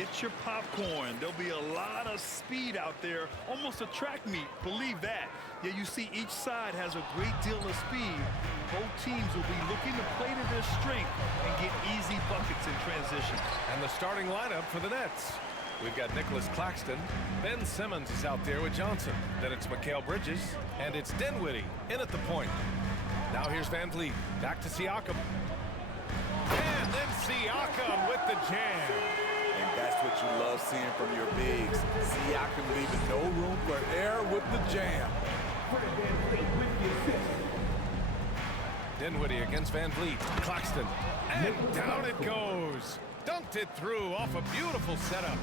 get your popcorn. There'll be a lot of speed out there, almost a track meet, believe that. Yeah, you see each side has a great deal of speed. Both teams will be looking to play to their strength and get easy buckets in transition. And the starting lineup for the Nets. We've got Nicholas Claxton. Ben Simmons is out there with Johnson. Then it's Mikal Bridges. And it's Dinwiddie in at the point. Now here's Van Vliet. Back to Siakam. And then Siakam with the jam. And that's what you love seeing from your bigs. Siakam leaving no room for error with the jam. Dinwiddie against Van Vliet. Claxton. And down it goes. Dunked it through off a beautiful setup.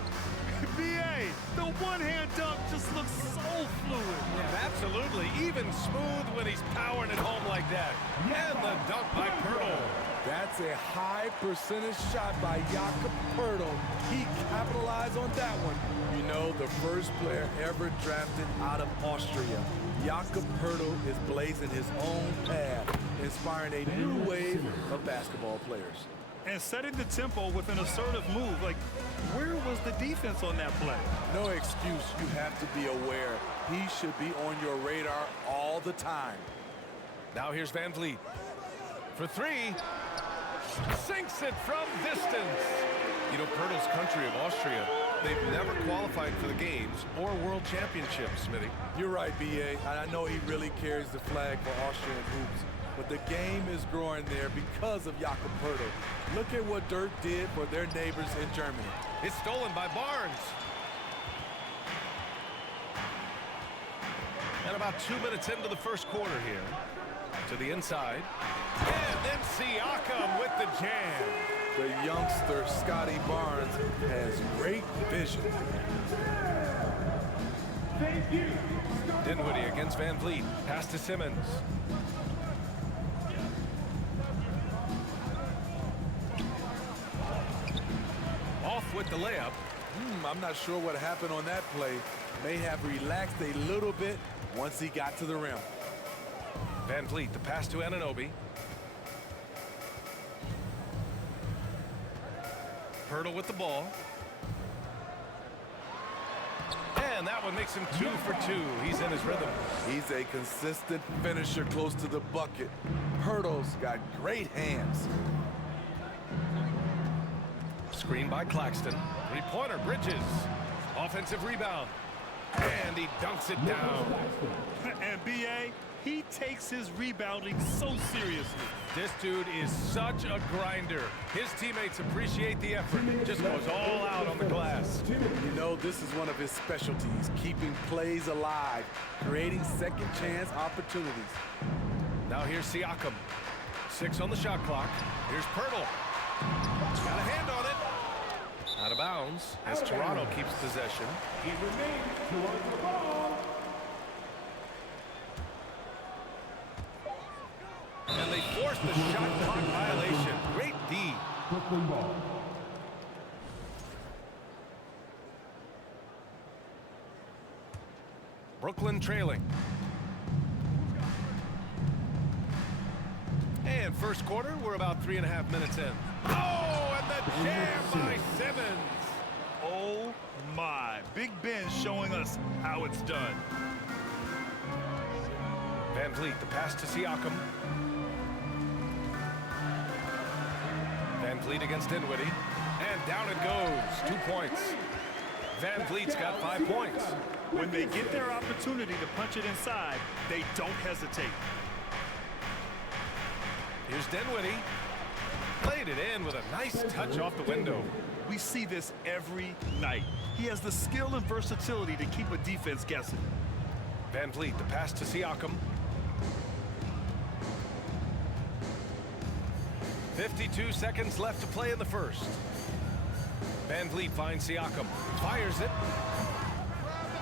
BA, the one-hand dunk just looks so fluid. Yeah, absolutely. Even smooth when he's powering it home like that. And the dunk by Pirtle. That's a high percentage shot by Jakob Pirtle. He capitalized on that one. You know, the first player ever drafted out of Austria. Jakob Pirtle is blazing his own path, inspiring a new wave of basketball players. And setting the tempo with an assertive move. Like, where was the defense on that play? No excuse. You have to be aware. He should be on your radar all the time. Now here's Van Vliet. For three. Sinks it from distance. You know, Pirtle's country of Austria, they've never qualified for the games or world championships, Smitty. You're right, B.A. And I know he really carries the flag for Austrian hoops. But the game is growing there because of Jakob Pirtle. Look at what Dirk did for their neighbors in Germany. It's stolen by Barnes. And about 2 minutes into the first quarter here. To the inside. And then Siakam with the jam. The youngster, Scotty Barnes, has great vision. Thank you. Dinwiddie against Van Vliet. Pass to Simmons. Off with the layup. I'm not sure what happened on that play. May have relaxed a little bit once he got to the rim. Van Vliet, the pass to Anunoby. Pirtle with the ball. And that one makes him 2 for 2. He's in his rhythm. He's a consistent finisher close to the bucket. Pirtle's got great hands. Screen by Claxton. Three-pointer, Bridges. Offensive rebound. And he dunks it down. And B.A., he takes his rebounding so seriously. This dude is such a grinder. His teammates appreciate the effort. Just goes all out on the glass. You know, this is one of his specialties, keeping plays alive, creating second chance opportunities. Now here's Siakam. 6 on the shot clock. Here's Pirtle. Got a hand on it. Out of bounds as Toronto keeps possession. He remains towards the ball. And they force the shot clock violation. Great D. Brooklyn ball. Brooklyn trailing. And first quarter, we're about 3.5 minutes in. Oh, and the jam by Simmons. Oh, my. Big Ben showing us how it's done. Van Vliet, the pass to Siakam. Van Vliet against Dinwiddie. And down it goes. 2 points. Van Vliet's got 5 points. When they get their opportunity to punch it inside, they don't hesitate. Here's Dinwiddie. Played it in with a nice touch off the window. We see this every night. He has the skill and versatility to keep a defense guessing. Van Vliet, the pass to Siakam. 52 seconds left to play in the first. Van Vliet finds Siakam. Fires it.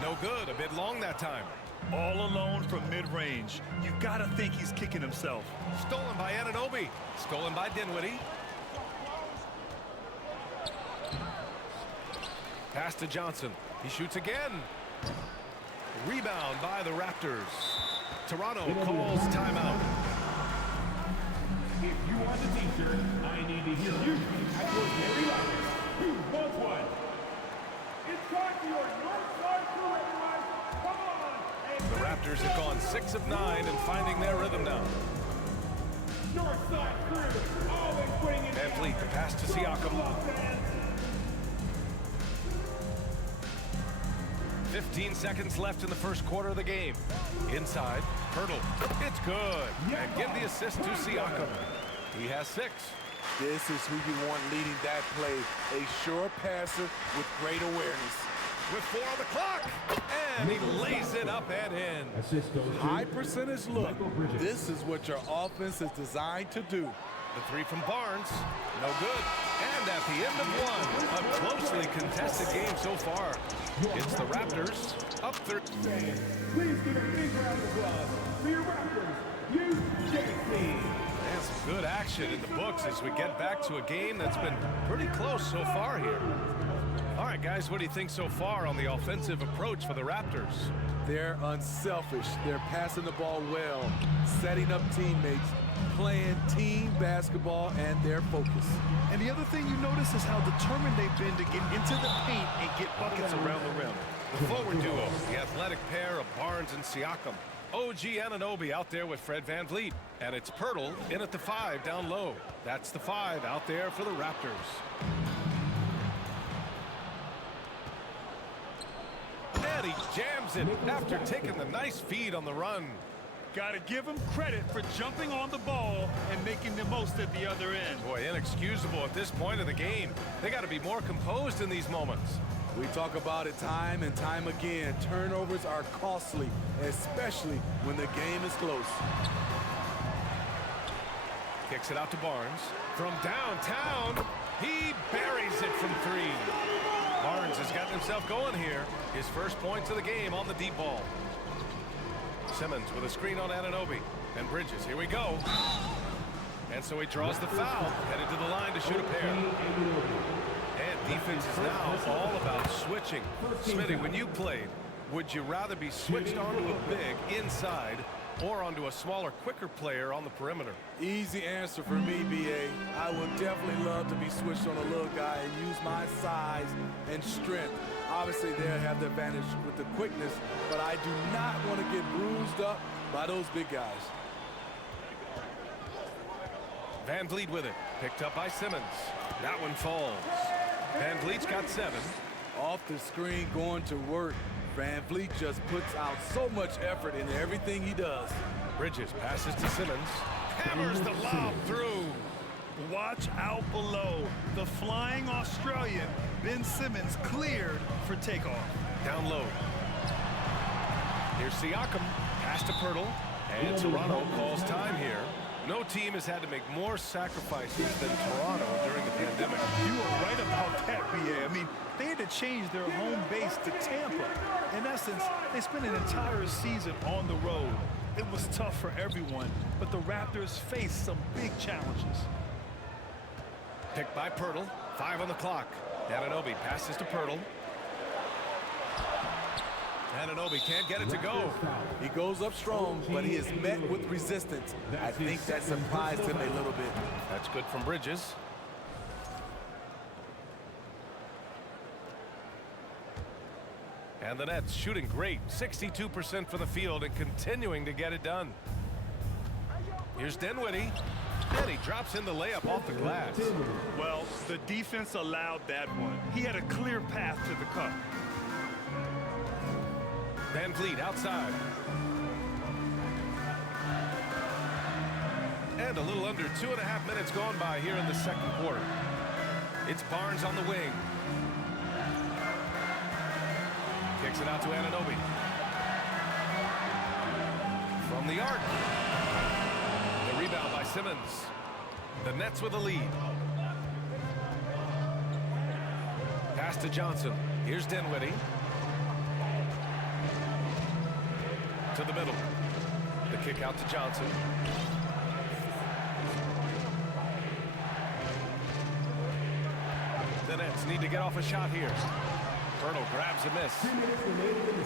No good. A bit long that time. All alone from mid-range. You've got to think he's kicking himself. Stolen by Anunoby. Stolen by Dinwiddie. Pass to Johnson. He shoots again. Rebound by the Raptors. Toronto calls timeout. If you want the t-shirt, I need to hear you at your very loudest. 2 1. Raptors have gone 6 of 9 and finding their rhythm now. Northside crew, always putting it Van Vliet, the pass to Siakam. 15 seconds left in the first quarter of the game. Inside, Hurdle. It's good. And give the assist to Siakam. He has 6. This is who you want leading that play. A sure passer with great awareness. With 4 on the clock. And he lays it up and in. Assist goes to High percentage look. Michael Bridges. This is what your offense is designed to do. The 3 from Barnes. No good. And at the end of one, a closely contested game so far. It's the Raptors up 3. Please give a big round of applause for your Raptors, EuroCup. And some good action in the books as we get back to a game that's been pretty close so far here. All right, guys, what do you think so far on the offensive approach for the Raptors? They're unselfish. They're passing the ball well, setting up teammates, playing team basketball, and their focus. And the other thing you notice is how determined they've been to get into the paint and get buckets around the rim. The forward duo, the athletic pair of Barnes and Siakam. OG Anunoby out there with Fred Van Vliet. And it's Pirtle in at the 5 down low. That's the 5 out there for the Raptors. And he jams it after taking the nice feed on the run. Got to give him credit for jumping on the ball and making the most at the other end. Boy, inexcusable at this point of the game. They got to be more composed in these moments. We talk about it time and time again. Turnovers are costly, especially when the game is close. Kicks it out to Barnes. From downtown, he buries it from 3. Barnes has gotten himself going here. His first points of the game on the deep ball. Simmons with a screen on Anunoby. And Bridges, here we go. And so he draws the foul, headed to the line to shoot a pair. And defense is now all about switching. Smitty, when you played, would you rather be switched onto a big inside or onto a smaller, quicker player on the perimeter? Easy answer for me, BA. I would definitely love to be switched on a little guy and use my size and strength. Obviously, they'll have the advantage with the quickness, but I do not want to get bruised up by those big guys. Van Vliet with it. Picked up by Simmons. That one falls. Van Vliet's got 7. Off the screen, going to work. Van Vliet just puts out so much effort in everything he does. Bridges passes to Simmons. Hammers the lob through. Watch out below. The flying Australian, Ben Simmons, cleared for takeoff. Down low. Here's Siakam. Pass to Pirtle. And Toronto calls time here. No team has had to make more sacrifices than Toronto during the pandemic. You are right about that, BA. I mean, they had to change their home base to Tampa. In essence, they spent an entire season on the road. It was tough for everyone, but the Raptors faced some big challenges. Picked by Pirtle. 5 on the clock. Anunoby passes to Pirtle. Anunoby can't get it to go. He goes up strong, but he is met with resistance. I think that surprised him a little bit. That's good from Bridges. And the Nets shooting great. 62% for the field and continuing to get it done. Here's Dinwiddie. And he drops in the layup off the glass. Well, the defense allowed that one. He had a clear path to the cup. Van Vliet outside. And a little under 2.5 minutes gone by here in the second quarter. It's Barnes on the wing. Kicks it out to Anunoby. From the arc. The rebound by Simmons. The Nets with the lead. Pass to Johnson. Here's Dinwiddie. To the middle. The kick out to Johnson. The Nets need to get off a shot here. Pirtle grabs a miss.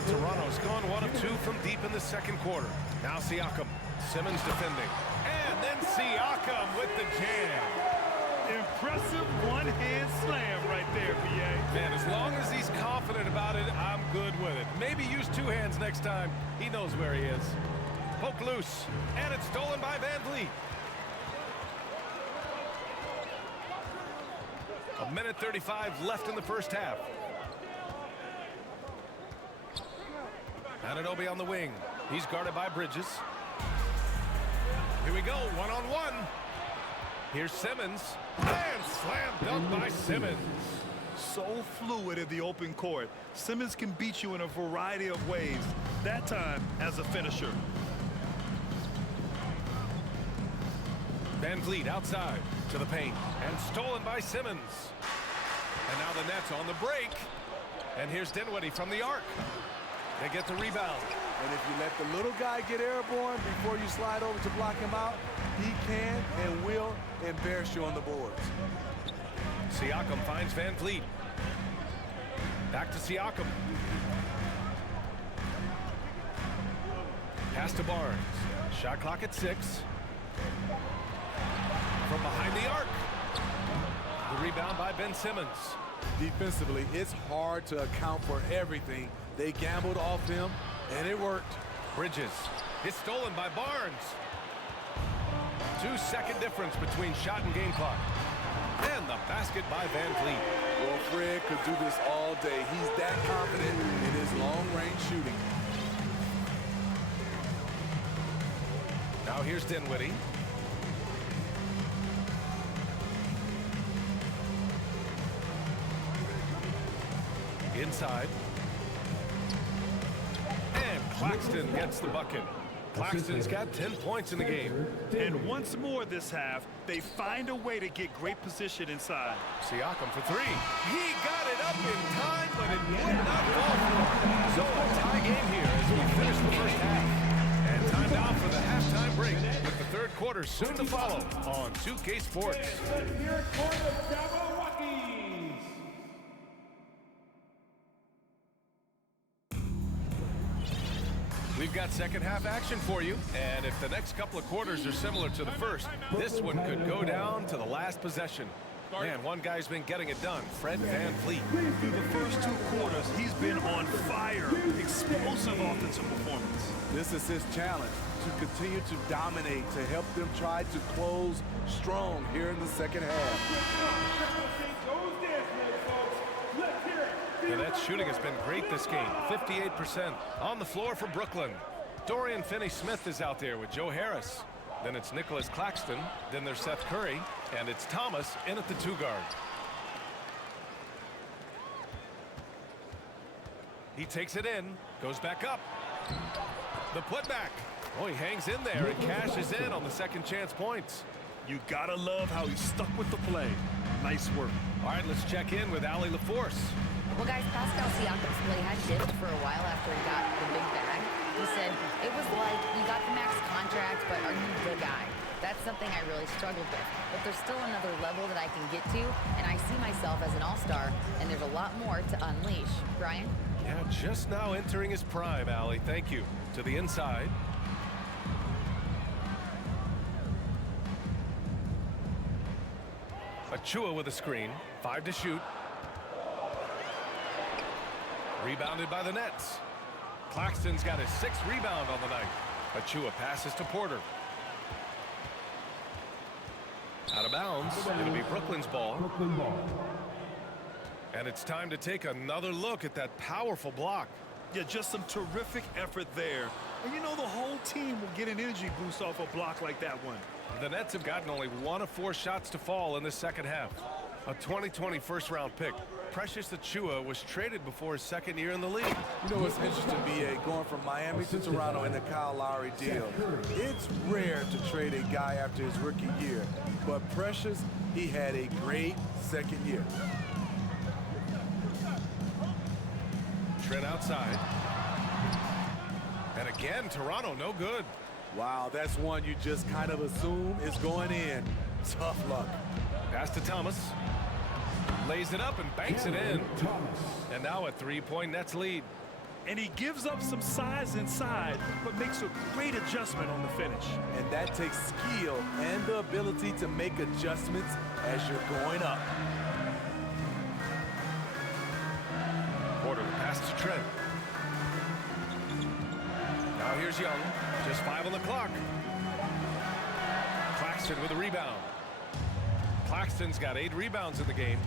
Toronto's gone 1 of 2 from deep in the second quarter. Now Siakam. Simmons defending. And then Siakam with the jam. Impressive one-hand slam right there, BA. Man, as long as he's confident about it, I'm good with it. Maybe use two hands next time. He knows where he is. Poke loose, and it's stolen by Van Vliet. A minute 35 left in the first half. Anunoby on the wing. He's guarded by Bridges. Here we go, one-on-one. Here's Simmons. And slam dunk by Simmons. So fluid in the open court. Simmons can beat you in a variety of ways. That time as a finisher. Van Vliet outside to the paint. And stolen by Simmons. And now the Nets on the break. And here's Dinwiddie from the arc. They get the rebound. And if you let the little guy get airborne before you slide over to block him out, he can and will embarrass you on the boards. Siakam finds Van Vliet. Back to Siakam. Pass to Barnes. Shot clock at 6. From behind the arc. The rebound by Ben Simmons. Defensively, it's hard to account for everything. They gambled off him, and it worked. Bridges. It's stolen by Barnes. 2-second difference between shot and game clock. And the basket by Van Vliet. Well, Fred could do this all day. He's that confident in his long-range shooting. Now here's Dinwiddie. Inside. And Claxton gets the bucket. Claxton's got 10 points in the game. And once more this half, they find a way to get great position inside. Siakam for 3. He got it up in time, but it would not fall through. So a tie game here as we finish the first half. And time now for the halftime break with the third quarter soon to follow on 2K Sports. Here for the Jabberwockies. We've got second half action for you, and if the next couple of quarters are similar to the first, this one could go down to the last possession. Man, one guy's been getting it done, Fred Van Vliet. Through the first 2 quarters, he's been on fire. Explosive offensive performance. This is his challenge, to continue to dominate, to help them try to close strong here in the second half. The Nets shooting has been great this game, 58%. On the floor for Brooklyn. Dorian Finney-Smith is out there with Joe Harris. Then it's Nicholas Claxton. Then there's Seth Curry. And it's Thomas in at the 2 guard. He takes it in, goes back up. The putback. Oh, he hangs in there and cashes in on the second chance points. You gotta love how he stuck with the play. Nice work. All right, let's check in with Allie LaForce. Well, guys, Pascal Siakam's play had dipped for a while after he got the big bag. He said, it was like, you got the max contract, but are you the guy? That's something I really struggled with. But there's still another level that I can get to, and I see myself as an all-star, and there's a lot more to unleash. Brian? Yeah, just now entering his prime, Allie. Thank you. To the inside. Achua with a screen. 5 to shoot. Rebounded by the Nets. Claxton's got his 6th rebound on the night. Achua passes to Porter. Out of bounds. It'll be Brooklyn's ball. And it's time to take another look at that powerful block. Yeah, just some terrific effort there. And you know the whole team will get an energy boost off a block like that one. The Nets have gotten only 1 of 4 shots to fall in this second half. A 2020 first-round pick. Precious Achua was traded before his 2nd year in the league. You know what's interesting, B.A., going from Miami to Toronto in the Kyle Lowry deal. It's rare to trade a guy after his rookie year, but Precious, he had a great 2nd year. Trent outside. And again, Toronto no good. Wow, that's one you just kind of assume is going in. Tough luck. Pass to Thomas. Lays it up and banks it in. And now a 3-point Nets lead. And he gives up some size inside, but makes a great adjustment on the finish. And that takes skill and the ability to make adjustments as you're going up. Porter pass to Trent. Now here's Young. Just 5 on the clock. Claxton with a rebound. Claxton's got 8 rebounds in the game.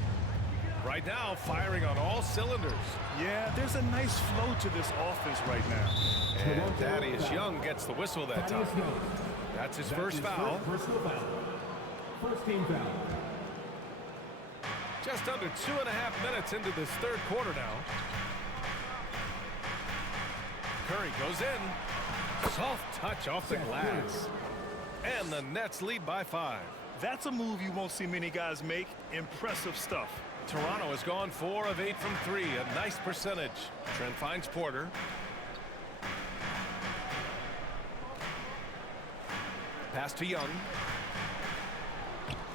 Right now, firing on all cylinders. Yeah, there's a nice flow to this offense right now. And Thaddeus Young gets the whistle that time. That's his first foul. Personal foul. First team foul. Just under 2.5 minutes into this third quarter now. Curry goes in. Soft touch off the glass. And the Nets lead by 5. That's a move you won't see many guys make. Impressive stuff. Toronto has gone 4 of 8 from 3. A nice percentage. Trent finds Porter. Pass to Young.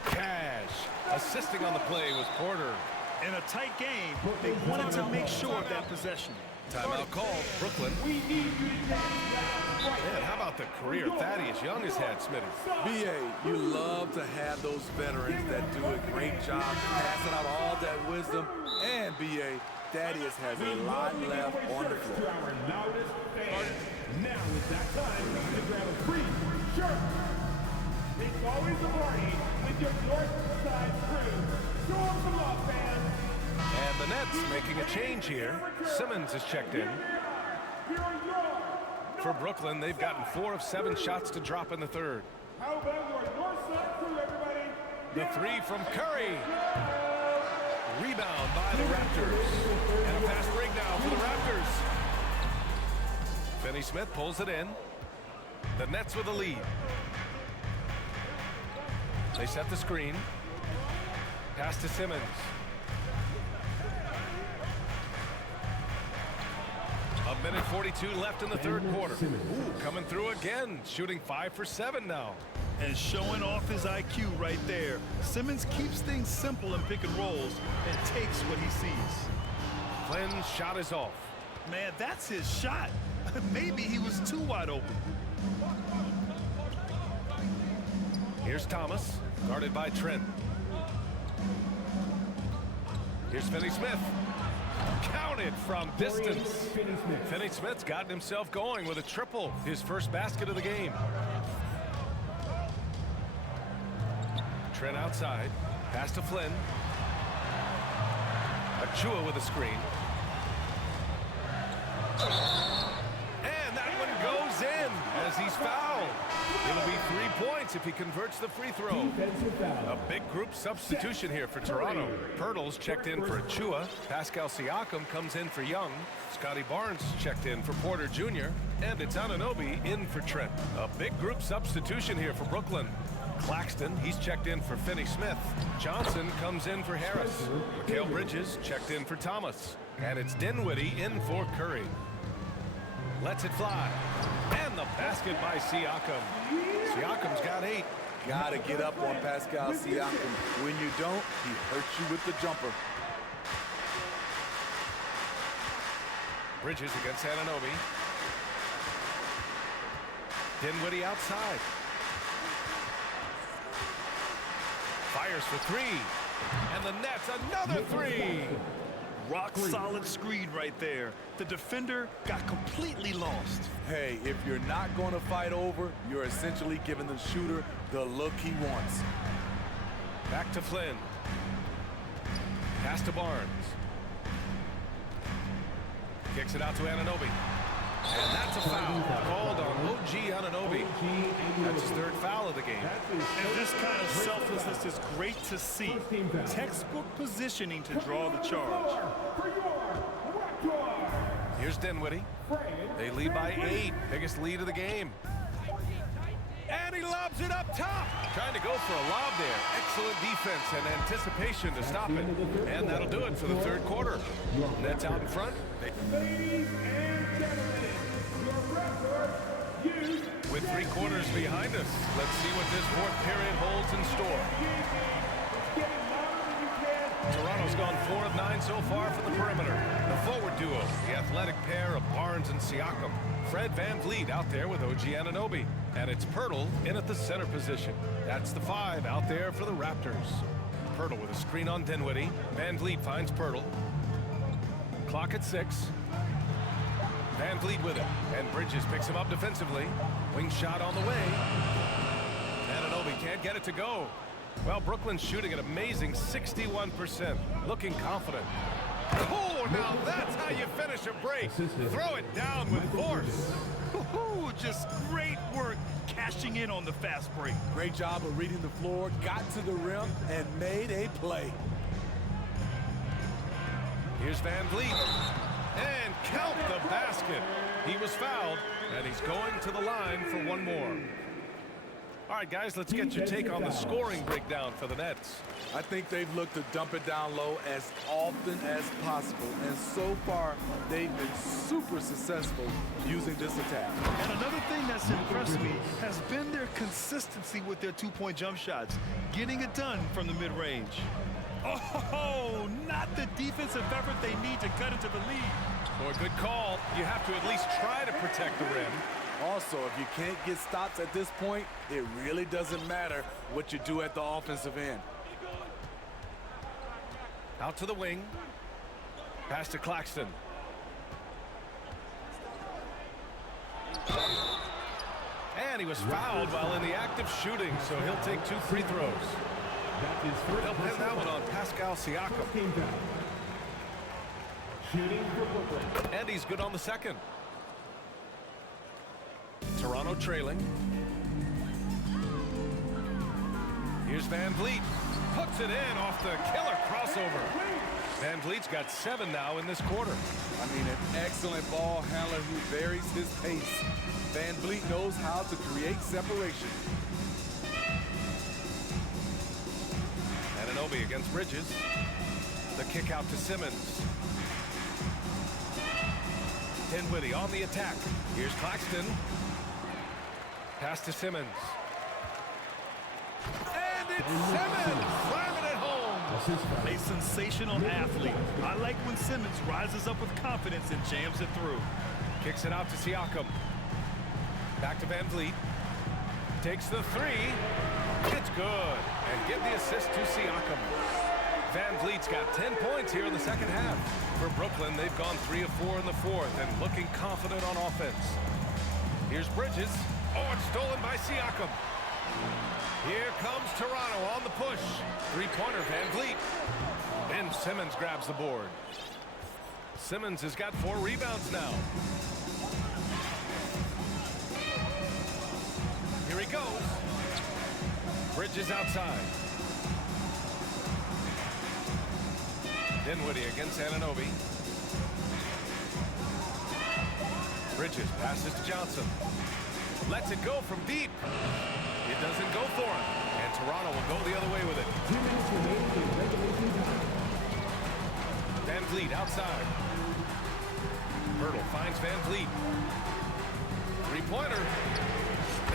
Cash. Assisting on the play was Porter. In a tight game, they wanted to make sure of that possession. Timeout called. Brooklyn. We need you to right. Man, how about the career Thaddeus Young has had, Smitty? BA, you love to have those veterans that do a great job passing out all that wisdom. And BA, Thaddeus has a lot left on the floor. To our loudest fans. Now is that time to grab a free shirt. It's always a party with your North Side crew. Show them some love, fans. And the Nets making a change here. Simmons is checked in. For Brooklyn, they've gotten 4 of 7 shots to drop in the third. How about your North Side crew, everybody? The 3 from Curry. Rebound by the Raptors. And a fast break now for the Raptors. Finney Smith pulls it in. The Nets with a lead. They set the screen. Pass to Simmons. A minute 42 left in the third quarter. Ooh, coming through again, shooting 5 for 7 now. And showing off his IQ right there. Simmons keeps things simple in pick and rolls and takes what he sees. Flynn's shot is off. Man, that's his shot. Maybe he was too wide open. Here's Thomas, guarded by Trent. Here's Finney Smith. Counted from distance. Finney Smith's gotten himself going with a triple, his first basket of the game. Trent outside. Pass to Flynn. Achua with a screen. And that one goes in as he's fouled. It'll be 3 points if he converts the free throw. A big group substitution here for Toronto. Pirtle's checked in for Achua. Pascal Siakam comes in for Young. Scotty Barnes checked in for Porter Jr. And it's Anunoby in for Trent. A big group substitution here for Brooklyn. Claxton, he's checked in for Finney Smith. Johnson comes in for Harris. Mikal Bridges checked in for Thomas. And it's Dinwiddie in for Curry. Lets it fly. And the basket by Siakam. Siakam's got 8. Gotta get up on Pascal Siakam. When you don't, he hurts you with the jumper. Bridges against Anunoby. Dinwiddie outside. Fires for 3. And the Nets, another 3. Rock solid screen right there. The defender got completely lost. Hey, if you're not going to fight over, you're essentially giving the shooter the look he wants. Back to Flynn. Pass to Barnes. Kicks it out to Anunoby. And that's a foul called on OG Anunoby. That's his 3rd foul of the game. And this kind of selflessness is great to see. Textbook positioning to draw the charge. Here's Dinwiddie. They lead by 8. Biggest lead of the game. And he lobs it up top. Trying to go for a lob there. Excellent defense and anticipation to stop it. And that'll do it for the 3rd quarter. Nets out in front. Ladies and gentlemen, your Raptors, With 3 quarters behind us, let's see what this 4th period holds in store. Toronto's gone 4 of 9 so far from the perimeter. The forward duo, the athletic athletic pair of Barnes and Siakam. Fred VanVleet out there with OG Anunoby. And it's Pirtle in at the center position. That's the 5 out there for the Raptors. Pirtle with a screen on Dinwiddie. VanVleet finds Pirtle. Clock at 6. VanVleet with it. And Bridges picks him up defensively. Wing shot on the way. Anunoby can't get it to go. Well, Brooklyn's shooting an amazing 61%. Looking confident. Oh, now that's how you finish a break. Throw it down with force. Ooh, just great work cashing in on the fast break. Great job of reading the floor, got to the rim, and made a play. Here's VanVleet. And count the basket. He was fouled, and he's going to the line for one more. All right, guys, let's get your take on the scoring breakdown for the Nets. I think they've looked to dump it down low as often as possible, and so far they've been super successful using this attack. And another thing that's impressed me has been their consistency with their two-point jump shots, getting it done from the mid-range. Oh, not the defensive effort they need to cut into the lead. Boy, good call. You have to at least try to protect the rim. Also, if you can't get stops at this point, it really doesn't matter what you do at the offensive end. Out to the wing. Pass to Claxton. And he was fouled while in the act of shooting, so he'll take 2 free throws. They'll pin that one on Pascal Siakam. Shooting for Brooklyn. And he's good on the second. Toronto trailing. Here's VanVleet. Puts it in off the killer crossover. VanVleet's got 7 now in this quarter. I mean, an excellent ball handler who varies his pace. VanVleet knows how to create separation. Anunoby against Bridges. The kick out to Simmons. Dinwiddie on the attack. Here's Claxton. Pass to Simmons. And it's Simmons! Slamming it home! A sensational athlete. I like when Simmons rises up with confidence and jams it through. Kicks it out to Siakam. Back to VanVleet. Takes the 3. It's good. And give the assist to Siakam. VanVleet's got 10 points here in the second half. For Brooklyn, they've gone 3 of 4 in the fourth and looking confident on offense. Here's Bridges. Oh, it's stolen by Siakam. Here comes Toronto on the push. 3-pointer VanVleet. Ben Simmons grabs the board. Simmons has got 4 rebounds now. Here he goes. Bridges outside. Dinwiddie against Anunoby. Bridges passes to Johnson. Lets it go from deep. It doesn't go for him. And Toronto will go the other way with it. 2 minutes remaining in regulation time. VanVleet outside. Pirtle finds VanVleet. 3-pointer.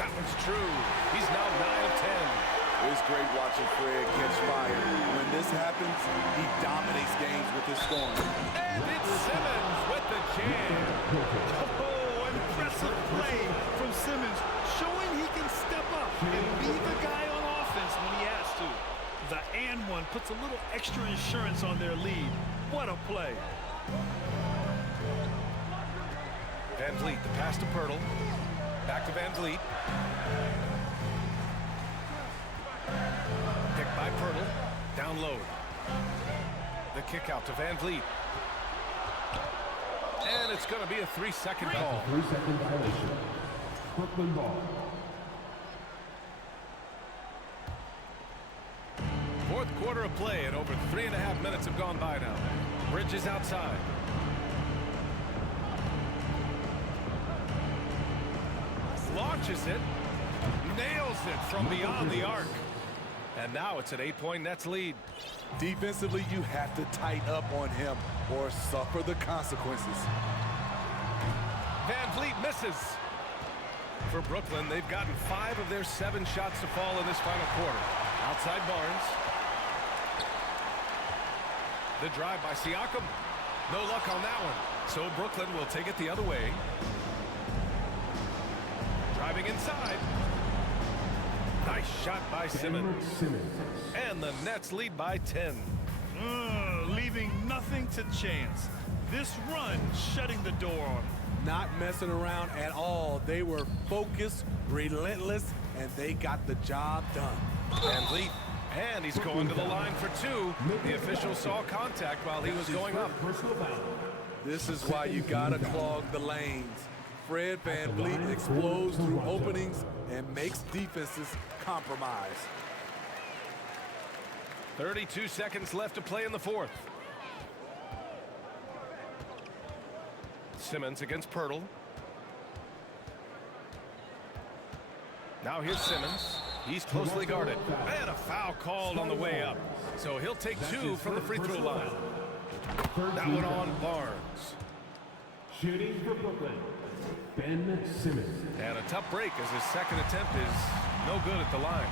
That one's true. He's now 9 of 10. It's great watching Fred catch fire. When this happens, he dominates games with his scoring. And it's Simmons with the jam. Oh, impressive play from Simmons, showing he can step up and be the guy on offense when he has to. The and one puts a little extra insurance on their lead. What a play. VanVleet, the pass to Pirtle. Back to VanVleet. Picked by Pirtle. Down low. The kick out to VanVleet. And it's going to be a 3-second call. 3-second violation. Brooklyn ball. Fourth quarter of play and over 3.5 minutes have gone by now. Bridges outside. Launches it. Nails it from beyond the arc. And now it's an 8-point Nets lead. Defensively, you have to tighten up on him or suffer the consequences. VanVleet misses. For Brooklyn, they've gotten 5 of their 7 shots to fall in this final quarter. Outside Barnes. The drive by Siakam. No luck on that one. So Brooklyn will take it the other way. Driving inside. Nice shot by Simmons. And the Nets lead by 10. Leaving nothing to chance. This run shutting the door on them. Not messing around at all. They were focused, relentless, and they got the job done. VanVleet, and he's going to the line for two. The official saw contact while he was going up. This is why you gotta clog the lanes. Fred VanVleet explodes through openings and makes defenses compromise. 32 seconds left to play in the fourth. Simmons against Pirtle. Now here's Simmons. He's closely guarded. And a foul called on the way up. So he'll take two from the free throw line. That one on Barnes. Shooting for Brooklyn, Ben Simmons. And a tough break as his second attempt is no good at the line.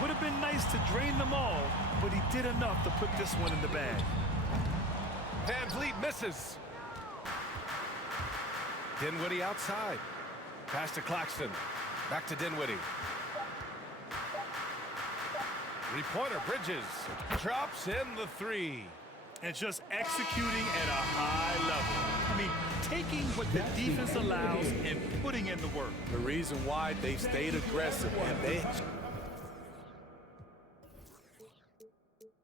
Would have been nice to drain them all, but he did enough to put this one in the bag. VanVleet misses. Dinwiddie outside. Pass to Claxton. Back to Dinwiddie. Three-pointer, Bridges. Drops in the three. And just executing at a high level. I mean, taking what the defense allows and putting in the work. The reason why they stayed aggressive and they